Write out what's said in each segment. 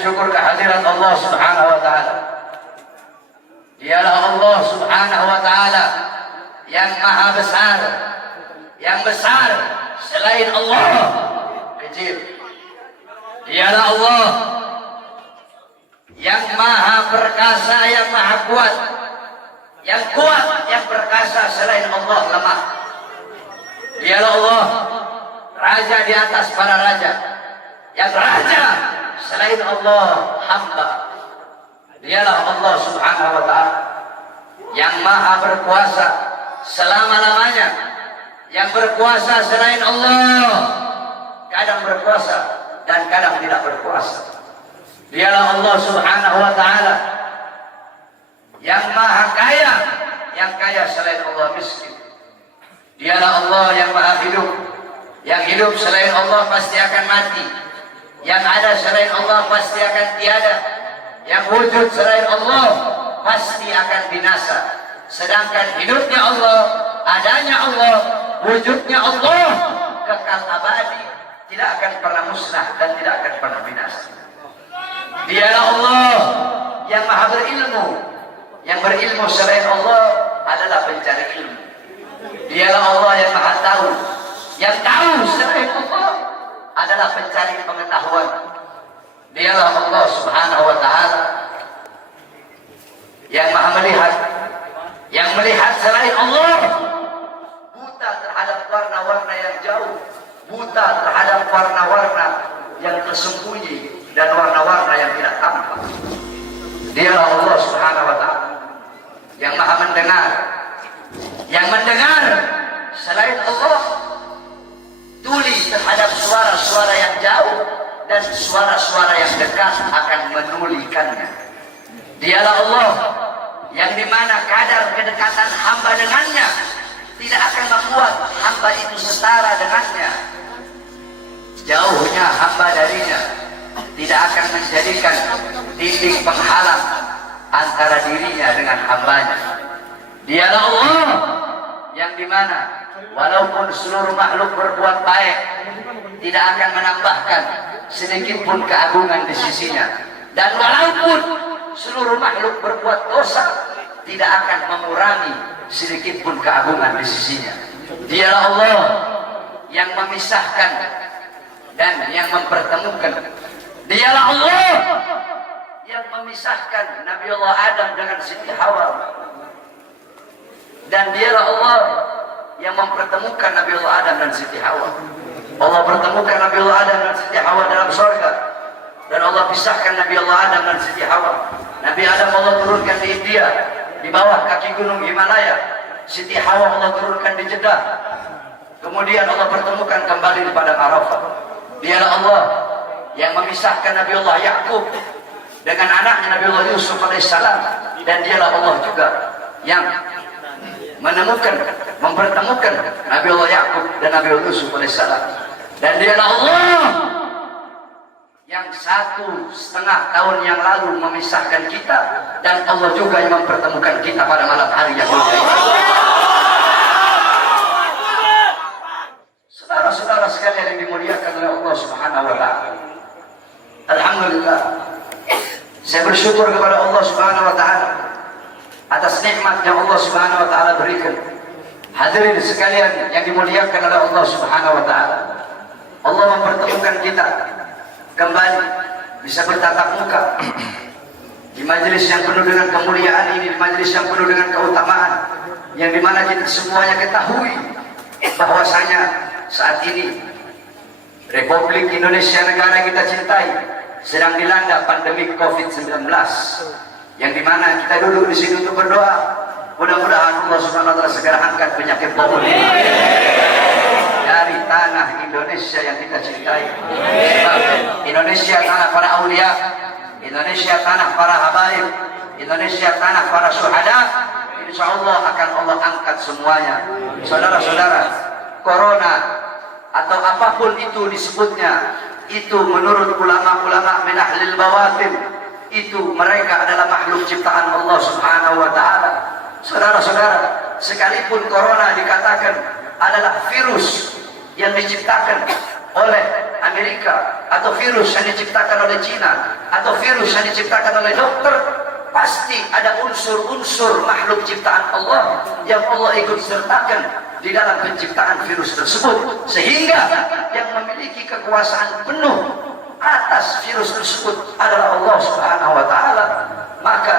syukur kehadirat Allah Subhanahu wa taala. Dialah Allah Subhanahu wa taala yang maha besar, yang besar selain Allah kecil. Dialah Allah yang maha perkasa, yang maha kuat, yang kuat, yang perkasa selain Allah lemah. Dialah Allah raja di atas para raja, yang raja selain Allah hamba. Dialah Allah Subhanahu wa taala yang maha berkuasa selama-lamanya, yang berkuasa selain Allah kadang berkuasa dan kadang tidak berkuasa. Dialah Allah Subhanahu wa taala yang maha kaya, yang kaya selain Allah miskin. Dialah Allah yang maha hidup, yang hidup selain Allah pasti akan mati, yang ada selain Allah pasti akan tiada, yang wujud selain Allah pasti akan binasa. Sedangkan hidupnya Allah, adanya Allah, wujudnya Allah kekal abadi, tidak akan pernah musnah dan tidak akan pernah binasa. Dialah Allah yang maha berilmu, yang berilmu selain Allah adalah pencari ilmu. Dialah Allah yang maha tahu, yang tahu selain Allah adalah pencari pengetahuan. Dialah Allah Subhanahu wa taala yang maha melihat, yang melihat selain Allah buta terhadap warna-warna yang jauh, buta terhadap warna-warna yang tersembunyi dan warna-warna yang tidak tampak. Dialah Allah Subhanahu wa taala yang maha mendengar, yang mendengar selain Allah tuli terhadap suara-suara yang jauh dan suara-suara yang dekat akan menulikannya. Dialah Allah yang dimana kadar kedekatan hamba dengannya tidak akan membuat hamba itu setara dengannya. Jauhnya hamba darinya tidak akan menjadikan dinding penghalang antara dirinya dengan hambanya. Dialah Allah yang dimana walaupun seluruh makhluk berbuat baik tidak akan menambahkan sedikit pun keagungan di sisinya, dan walaupun seluruh makhluk berbuat dosa tidak akan mengurangi sedikit pun keagungan di sisinya. Dialah Allah yang memisahkan dan yang mempertemukan. Dialah Allah yang memisahkan Nabi Allah Adam dengan Siti Hawa, dan dialah Allah yang mempertemukan Nabi Allah Adam dan Siti Hawa. Allah pertemukan Nabi Allah Adam dan Siti Hawa dalam surga, dan Allah pisahkan Nabi Allah Adam dan Siti Hawa. Nabi Adam Allah turunkan di India di bawah kaki gunung Himalaya. Siti Hawa Allah turunkan di Jeddah. Kemudian Allah pertemukan kembali di padang Arafah. Dialah Allah yang memisahkan Nabi Allah Yakub dengan anaknya Nabi Allah Yusuf alaihissalam, dan dialah Allah juga yang menemukan, mempertemukan Nabi Allah Yakub dan Nabi Allah Yusuf alaihissalam. Dan dialah Allah yang 1,5 tahun yang lalu memisahkan kita, dan Allah juga yang mempertemukan kita pada malam hari yang mulia ini. Saudara-saudara sekalian yang dimuliakan oleh Allah Subhanahu wa taala, alhamdulillah, saya bersyukur kepada Allah Subhanahu wa taala atas nikmat yang Allah Subhanahu wa taala berikan. Hadirin sekalian yang dimuliakan oleh Allah Subhanahu wa taala, Allah mempertemukan kita kembali bisa bertatap muka di majelis yang penuh dengan kemuliaan ini, di majelis yang penuh dengan keutamaan, yang dimana kita semuanya ketahui bahwasanya saat ini Republik Indonesia, negara kita cintai, sedang dilanda pandemi COVID-19, yang dimana kita duduk di sini untuk berdoa. Mudah-mudahan Allah Subhanahu wa taala segera angkat penyakit COVID dari tanah Indonesia yang kita cintai. Sebab Indonesia tanah para aulia, Indonesia tanah para habaib, Indonesia tanah para syuhada. Insya Allah akan Allah angkat semuanya. Saudara-saudara, corona atau apapun itu disebutnya, itu menurut ulama-ulama min ahlil bawatin, itu mereka adalah makhluk ciptaan Allah Subhanahu wa taala. Saudara-saudara, sekalipun corona dikatakan adalah virus yang diciptakan oleh Amerika, atau virus yang diciptakan oleh Cina, atau virus yang diciptakan oleh dokter, pasti ada unsur-unsur makhluk ciptaan Allah yang Allah ikut sertakan di dalam penciptaan virus tersebut, sehingga yang memiliki kekuasaan penuh atas virus tersebut adalah Allah Subhanahu wa Ta'ala. Maka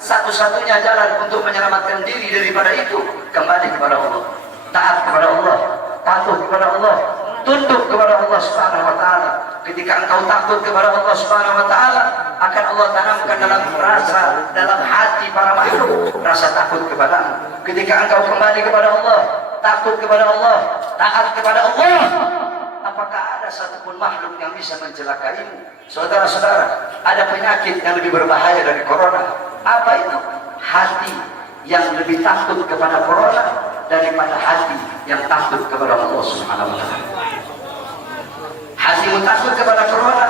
satu-satunya jalan untuk menyelamatkan diri daripada itu kembali kepada Allah, taat kepada Allah, patuh kepada Allah, tunduk kepada Allah Subhanahu wa Ta'ala. Ketika engkau takut kepada Allah Subhanahu wa Ta'ala, akan Allah tanamkan dalam hati para makhluk rasa takut kepada-Mu. Ketika engkau kembali kepada Allah, takut kepada Allah, taat kepada Allah, apakah ada satupun makhluk yang bisa mencelakaimu? Saudara-saudara, ada penyakit yang lebih berbahaya dari corona. Apa itu? Hati yang lebih takut kepada corona daripada hati yang takut kepada Allah Subhanahu wa Ta'ala. Hatimu takut kepada corona,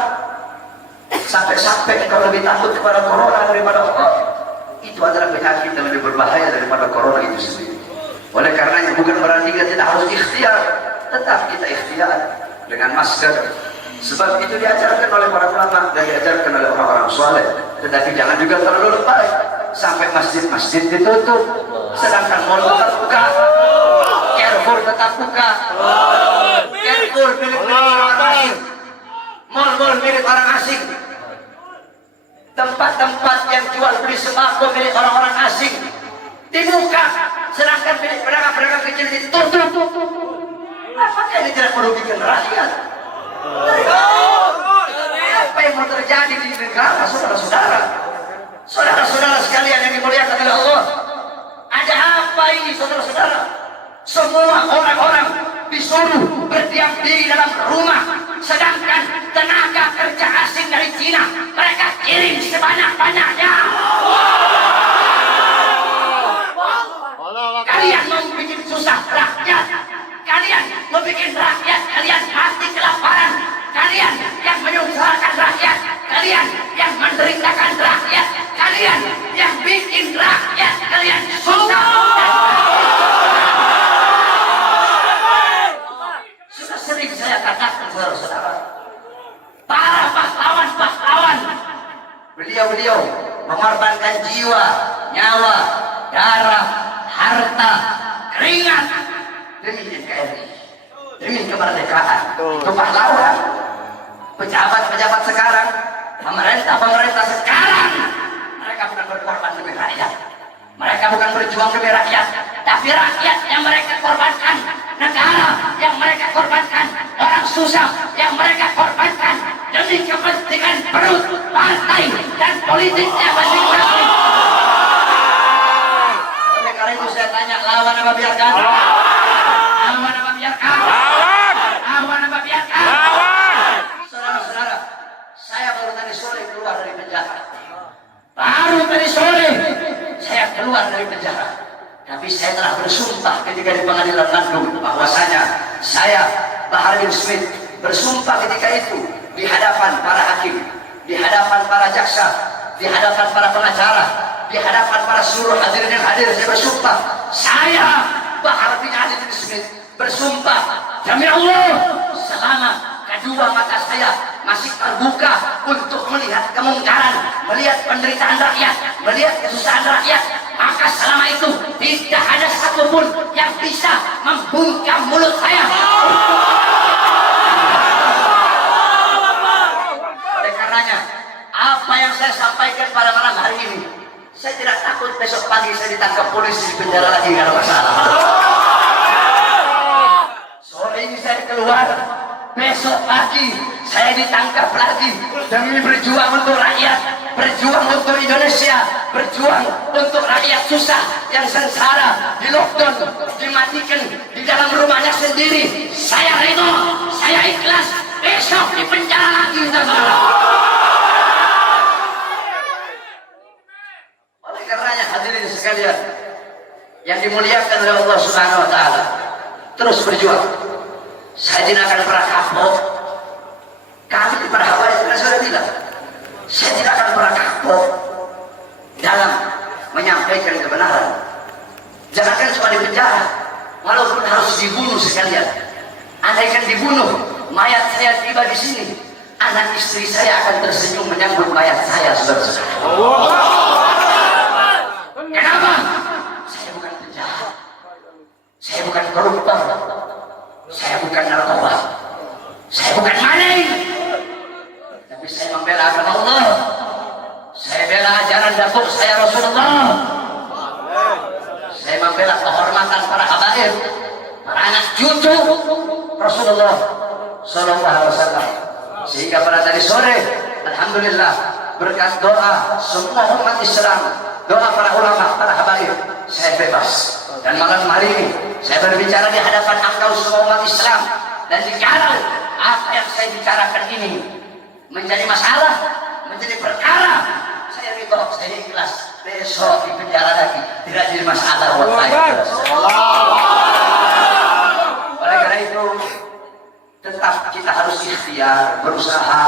sampai-sampai engkau lebih takut kepada corona daripada Allah. Itu adalah penyakit yang lebih berbahaya daripada corona itu sendiri. Oleh karenanya bukan berarti kita tidak harus ikhtiar, tetap kita ikhtiar dengan masker. Sebab itu diajarkan oleh para ulama dan diajarkan oleh orang-orang soleh. Tetapi jangan juga terlalu lebay sampai masjid-masjid ditutup, sedangkan mal tetap buka, Carrefour tetap buka, Carrefour milik orang asing, mal-mal milik orang asing, tempat-tempat yang jual beli sembako milik orang-orang asing dibuka, sedangkan milik pedagang-pedagang kecil ditutup. Apakah ini tidak merugikan rakyat? Apa yang mau terjadi di negara, saudara-saudara? Saudara-saudara sekalian yang dimuliakan oleh Allah, ada apa ini, saudara-saudara? Semua orang-orang disuruh berdiam diri dalam rumah, sedangkan tenaga kerja asing dari Cina mereka kirim sebanyak-banyaknya. Kalian mau bikin susah rakyat, kalian mau bikin rakyat kalian mati kelaparan, kalian yang menyusahkan rakyat, kalian yang menderitakan rakyat, kalian yang bikin rakyat kalian susah. Sudah sering saya katakan, saudara-saudara, para pahlawan-pahlawan, beliau-beliau mengorbankan jiwa, nyawa, darah, harta, keringat demi NKRI, demi kemerdekaan. Itu pahlawan. Pejabat-pejabat sekarang, pemerintah sekarang, mereka bukan berkorban demi rakyat, mereka bukan berjuang demi rakyat, tapi rakyat yang mereka korbankan, negara yang mereka korbankan, orang susah yang mereka korbankan demi kepentingan perut, partai, dan politiknya masing-masing. Oleh karena itu saya tanya, lawan apa biarkan? Lawan apa biarkan? Lawan apa biarkan? Saudara-saudara, saya baru tadi sore keluar dari penjara. Baru tadi sore saya keluar dari penjara. Tapi saya telah bersumpah ketika di pengadilan Bandung bahwasanya saya, Bahar bin Smith, bersumpah ketika itu di hadapan para hakim, di hadapan para jaksa, di hadapan para pengacara, di hadapan para seluruh hadirin yang hadir. Saya bersumpah, saya, Bahar bin Ali bin Smith, bersumpah demi Allah, selama kedua mata saya masih terbuka untuk melihat kemungkaran, melihat penderitaan rakyat, melihat kesusahan rakyat, maka selama itu tidak ada satupun yang bisa membungkam mulut saya. Oleh karenanya, apa yang saya sampaikan pada malam hari ini, saya tidak takut besok pagi saya ditangkap polisi di penjara lagi, kalau masalah. Sore ini saya keluar, besok pagi saya ditangkap lagi demi berjuang untuk rakyat, berjuang untuk Indonesia, berjuang untuk rakyat susah yang sengsara, di lockdown, dimatikan di dalam rumahnya sendiri. Saya ridho, saya ikhlas, besok di penjara lagi, saudara. Oleh karenanya hadirin sekalian yang dimuliakan oleh Allah Subhanahu wa Ta'ala, terus berjuang. Saya tidak akan pernah kapok. Kami pada awalnya sudah bilang, saya tidak akan pernah kapok dalam menyampaikan kebenaran. Jangankan cuma di penjara, walaupun harus dibunuh sekalian. Andaikan dibunuh, mayat saya tiba di sini, anak istri saya akan tersenyum menyambut mayat saya, saudara-saudara. Kenapa? Saya bukan penjahat, saya bukan koruptor, saya bukan narkoba, saya bukan maling, tapi saya membela agama Allah. Saya bela ajaran datuk saya Rasulullah. Saya membela kehormatan para habaib, para anak cucu Rasulullah Sallallahu Alaihi Wasallam. Sehingga pada tadi sore, alhamdulillah, berkat doa semua umat Islam, doa para ulama, para habaib, saya bebas. Dan malam hari ini saya berbicara di hadapan engkau semua umat Islam. Dan jikalau apa yang saya bicarakan ini menjadi masalah, menjadi perkara, saya ridho, saya ikhlas. Besok di penjara lagi tidak jadi masalah buat saya. Oleh karena itu, tetap kita harus ikhtiar, berusaha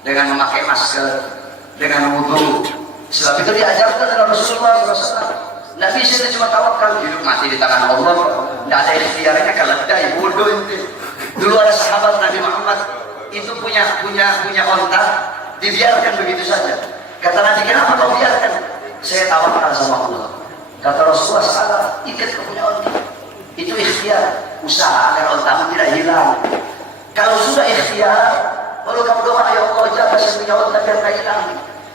dengan memakai masker, dengan wudhu. Sebab itu diajarkan oleh Rasulullah SAW. Nabi saya cuma tawakal, hidup mati di tangan Allah. Tidak ada ikhtiarnya, keledai, wudhu itu. Dulu ada sahabat Nabi Muhammad itu punya onta, dibiarkan begitu saja. Kata Nabi, kenapa kau biarkan? Saya tawakal sama Allah. Kata Rasulullah, salah, ikat ke punya onta. Itu ikhtiar, usaha agar ontamu tidak hilang. Kalau sudah ikhtiar, lalu kamu doa, ya Allah, jaga saya punya onta biar tidak hilang.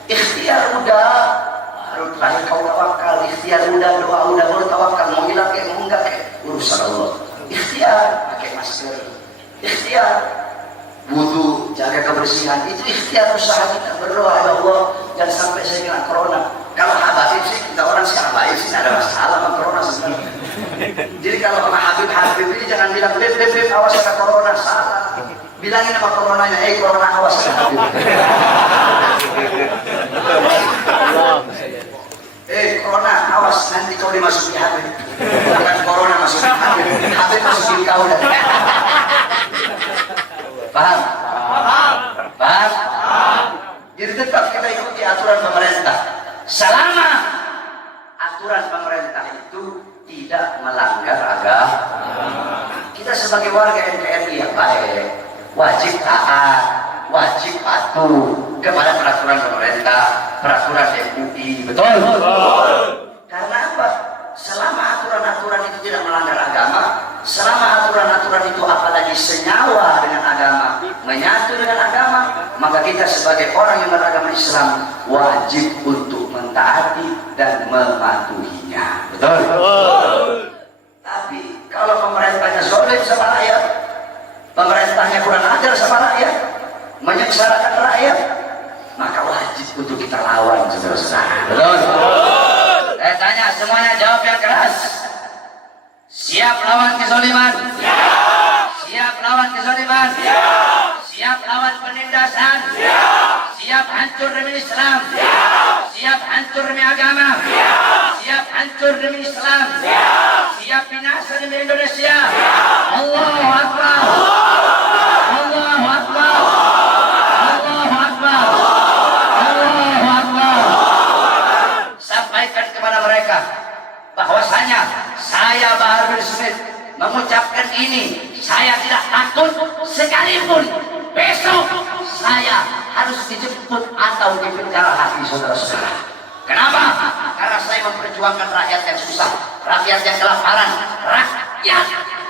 Ikhtiar udah, baru terakhir kau tawakal. Ikhtiar udah, doa udah, baru tawakal. Mau hilang kayak mau enggak kayak urusan Allah. Ikhtiar, pakai masker. Ikhtiar, wudu, jaga kebersihan. Itu ikhtiar usaha kita, berdoa, ya Allah, jangan sampai saya kena corona. Kalau habaib sih, kita orang sih habaib sih, tidak ada masalah sama corona sebenarnya. Jadi kalau sama Habib ini jangan bilang, Beb, awas kena corona, salah. Bilangin sama coronanya, corona awas kena Habib. Corona awas, nanti kau dimasuki Habib. Bukan corona masuki Habib, Habib masukin kau. Paham? Paham? Jadi tetap kita ikuti aturan pemerintah. Selama aturan pemerintah itu tidak melanggar agama, kita sebagai warga NKRI yang baik wajib taat, wajib patuh kepada peraturan pemerintah, peraturan MUI. Betul? Karena apa? Selama aturan-aturan itu tidak melanggar agama, selama aturan-aturan itu apalagi senyawa dengan agama, menyatu dengan agama, maka kita sebagai orang yang beragama Islam wajib untuk mentaati dan mematuhinya. Betul? Tapi kalau pemerintahnya zalim sama rakyat, pemerintahnya kurang ajar sama rakyat, menyengsarakan rakyat, maka wajib untuk kita lawan, saudara-saudara. Betul? Saya tanya semuanya, jawab yang keras. Siap lawan kezaliman? Siap. Siap lawan kezaliman? Siap. Siap lawan penindasan? Siap. Siap hancur demi Islam? Siap. Siap hancur demi agama? Siap. Siap hancur demi Islam? Siap. Siap binasa demi Indonesia? Siap. Allahu Akbar. Allahu Akbar. Allahu Akbar. Allahu Akbar. Sampaikan kepada mereka bahwasanya saya Bahar bin Smith mengucapkan ini, saya tidak takut sekalipun besok saya harus dijemput atau dipenjara lagi, saudara-saudara. Kenapa? Karena saya memperjuangkan rakyat yang susah, rakyat yang kelaparan, rakyat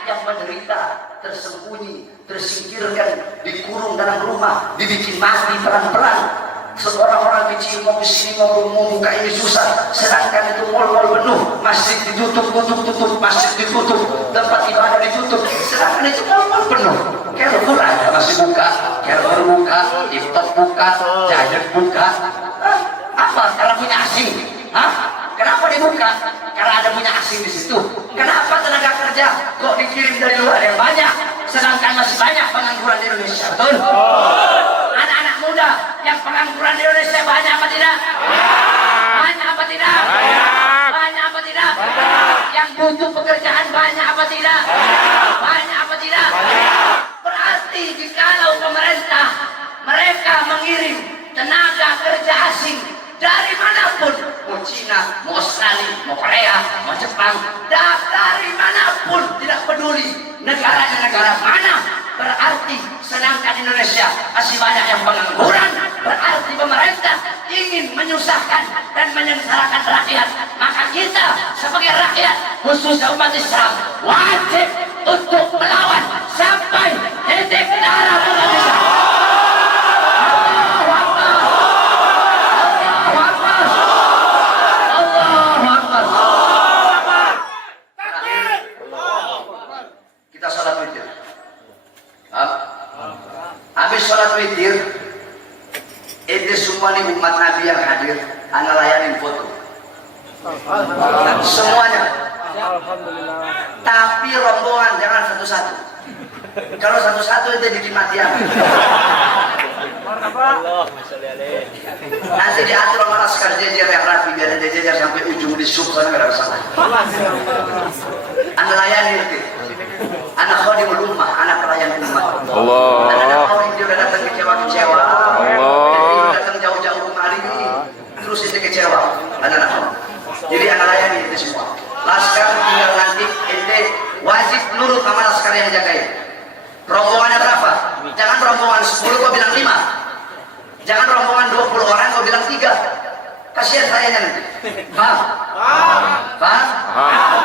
yang menderita, tersembunyi, tersingkirkan, dikurung dalam rumah, dibikin mati pelan-pelan. Seorang-orang kecil mau kesini mau buka ini susah, sedangkan itu mal-mal penuh, masjid ditutup, masjid ditutup, tempat ibadah ditutup, sedangkan itu mal-mal penuh. Carrefour ada masih buka, Carrefour buka, TikTok buka, Giant buka. Apa? Karena punya asing. Kenapa dibuka? Karena ada punya asing di situ. Kenapa tenaga kerja kok dikirim dari luar yang banyak, sedangkan masih banyak pengangguran di Indonesia? Betul? Anak-anak muda yang pengangguran di Indonesia banyak apa tidak? Banyak apa tidak? Banyak apa tidak? Yang butuh pekerjaan banyak apa tidak? Banyak apa tidak? Berarti jikalau pemerintah mereka mengirim tenaga kerja asing dari manapun, mau Cina, mau Australia, mau Korea, mau Jepang, dari manapun, tidak peduli negaranya negara mana, berarti sedangkan Indonesia masih banyak yang pengangguran, berarti pemerintah ingin menyusahkan dan menyengsarakan rakyat. Maka kita sebagai rakyat, khususnya umat Islam, wajib untuk melawan sampai titik darah penghabisan. Kita sholat witir. Habis sholat witir, ini semua nih umat Nabi yang hadir, ana layanin foto. Semuanya. Tapi rombongan jangan satu-satu. Kalau satu-satu itu bikin matian. Nanti diatur sama laskar jejer yang rapi, biar ada jejer sampai ujung di sub sana nggak ada masalah. Anda layani nanti. Anak khodimul ummah, anak pelayan umat. Allah. Anak orang dia udah datang kecewa-kecewa. Allah. Datang jauh-jauh kemari, terus itu kecewa. Anak-anak. Jadi anak layani itu semua. Laskar tinggal nanti ente wajib nurut sama laskar yang jagain. Rombongannya berapa? Jangan rombongan 10 kau bilang 5. Jangan rombongan 20 orang kau bilang 3. Kasihan saya nanti. Paham? Paham? Paham?